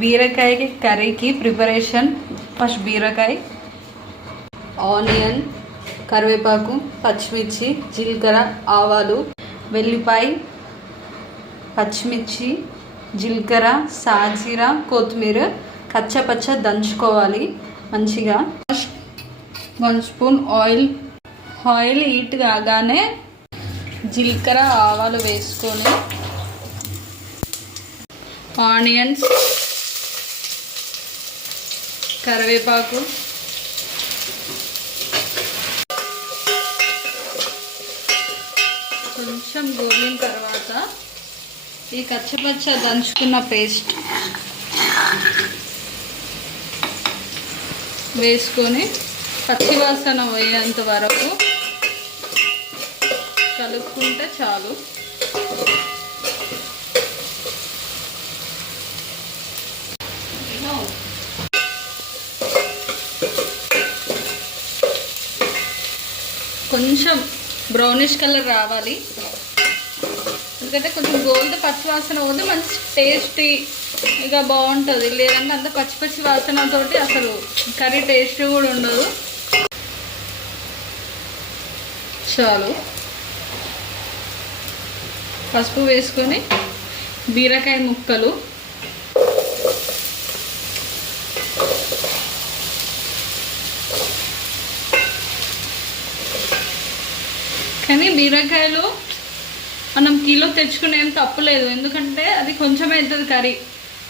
బీరకాయ కర్రీకి preparation. First బీరకాయ, ఆనియన్, కరివేపాకు, పచ్చిమిర్చి, జీలకర్ర, ఆవాలు, వెల్లిపాయ, పచ్చిమిర్చి, జీలకర్ర, సాజీర, కొత్తిమీర కచ్చపచ్చ దంచుకోవాలి మంచిగా. ఫస్ట్ 1 స్పూన్ ఆయిల్ హీట్ కాగానే జీలకర్ర, ఆవాలు వేసుకొని ఆనియన్స్, కరివేపాకు, కొంచెం గోలిన తర్వాత ఈ కచ్చపచ్చ దంచుకున్న పేస్ట్ వేసుకొని పచ్చివాసన పోయేంత వరకు కలుపుకుంటే చాలు. కొంచెం బ్రౌనిష్ కలర్ రావాలి, ఎందుకంటే కొంచెం గోల్డ్ పచ్చి వాసన పోతే మంచి టేస్టీగా బాగుంటుంది. లేదంటే అంత పచ్చి పచ్చి వాసనతోటి అసలు కర్రీ టేస్ట్ కూడా ఉండదు. చాలు. పసుపు వేసుకొని బీరకాయ ముక్కలు, కానీ బీరకాయలు మనం కిలో తెచ్చుకునేం తప్పులేదు, ఎందుకంటే అది కొంచెం అవుతుంది కర్రీ.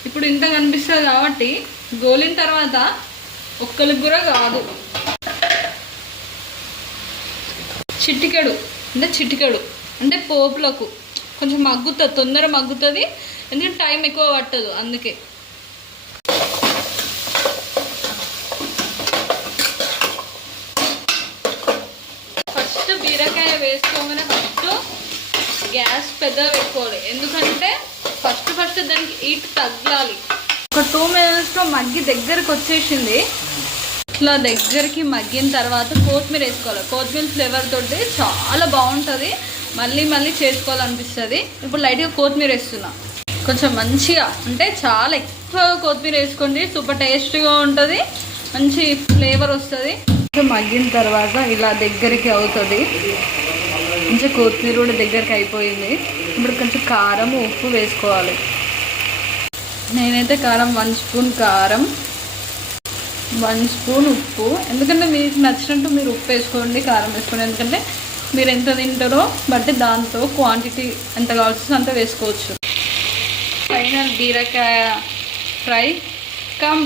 ఇప్పుడు ఇంత కనిపిస్తుంది కాబట్టి గోలిన తర్వాత ఒక్కరికి కూడా కాదు. చిటికెడు అంటే పోపులకు కొంచెం మగ్గుతుంది, తొందర మగ్గుతుంది, ఎందుకంటే టైం ఎక్కువ పట్టదు అందుకే. ఫస్ట్ బీరకాయ వేసుకోగానే గ్యాస్ పెద్దగా పెట్టుకోవాలి, ఎందుకంటే ఫస్ట్ దానికి హీట్ తగ్గాలి. ఒక 2 మినిట్స్లో మగ్గి దగ్గరకు వచ్చేసింది. ఇట్లా దగ్గరికి మగ్గిన తర్వాత కొత్తిమీర వేసుకోవాలి. కొత్తిమీర ఫ్లేవర్ తోటి చాలా బాగుంటుంది, మళ్ళీ చేసుకోవాలనిపిస్తుంది. ఇప్పుడు లైట్గా కొత్తిమీర వేస్తున్నా. కొంచెం మంచిగా అంటే చాలా ఎక్కువ కొత్తిమీర వేసుకోండి, సూపర్ టేస్టీగా ఉంటుంది, మంచి ఫ్లేవర్ వస్తుంది. మగ్గిన తర్వాత ఇలా దగ్గరికి అవుతుంది, కొంచెం కొత్తిమీర కూడా దగ్గరికి అయిపోయింది. ఇప్పుడు కొంచెం కారం, ఉప్పు వేసుకోవాలి. నేనైతే కారం 1 స్పూన్ కారం, 1 స్పూన్ ఉప్పు, ఎందుకంటే మీకు నచ్చినట్టు మీరు ఉప్పు వేసుకోండి, కారం వేసుకోండి, ఎందుకంటే మీరు ఎంత తింటారో బట్టి దాంతో క్వాంటిటీ ఎంత కావాల్సి అంత వేసుకోవచ్చు. ఫైనల్ బీరకాయ ఫ్రై కంప్లీట్.